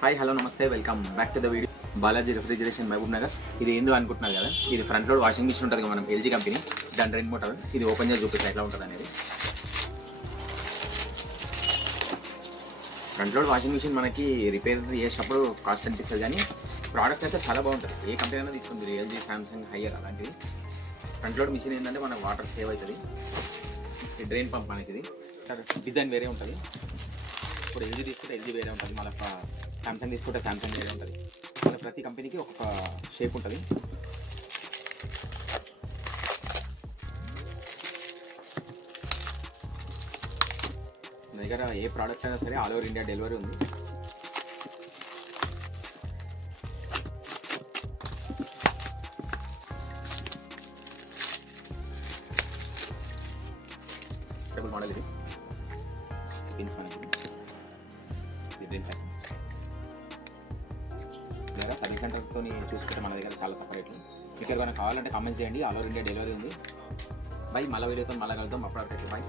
Hi hello నమస్తే welcome back to the video. Balaji refrigeration Mahabubnagar. ఇది ఏందో అనుకుంటున్నారు కదా, ఇది ఫ్రంట్ లోడ్ వాషింగ్ మిషన్ ఉంటుంది కదా, మనం ఎల్జీ కంపెనీ, దాని రెయిన్ మోటార్. ఇది ఓపెన్ చేసి చూపిస్తా ఎట్లా ఉంటుంది అనేది. ఫ్రంట్ లోడ్ వాషింగ్ మిషన్ మనకి రిపేర్ చేసేటప్పుడు కాస్ట్ అనిపిస్తుంది, కానీ ప్రోడక్ట్ అయితే చాలా బాగుంటుంది. ఏ కంపెనీ అయినా తీసుకుంటుంది, ఎల్జీ, సామ్సంగ్, హయ్యర్ అలాంటివి. ఫ్రంట్ లోడ్ మిషన్ ఏంటంటే మనకు వాటర్ సేవ్ అవుతుంది. ఈ డ్రైన్ పంప్ మనకి ఇది డిజైన్ వేరే ఉంటుంది. ఇప్పుడు ఎల్జీ తీసుకుంటే ఎల్జీ వేరే ఉంటుంది, మళ్ళీ సామ్సంగ్ తీసుకుంటే సామ్సంగ్ వేరే ఉంటుంది. మళ్ళీ ప్రతి కంపెనీకి ఒక్కొక్క షేప్ ఉంటుంది. నా దగ్గర ఏ ప్రోడక్ట్ అయినా సరే ఆల్ ఓవర్ ఇండియా డెలివరీ ఉంది. డబుల్ మోడల్ ఇది పిన్స్ మనకి దగ్గర సర్వీస్ సెంటర్తో చూసుకుంటే మన దగ్గర చాలా తక్కువ రేట్లు. మీకు ఎవరైనా కావాలంటే కామెంట్స్ చేయండి. ఆల్ ఓవర్ ఇండియా డెలివరీ ఉంది. బై మళ్ళీ వీడియోతో మళ్ళీ కలుద్దాం. అప్పటికైతే బై.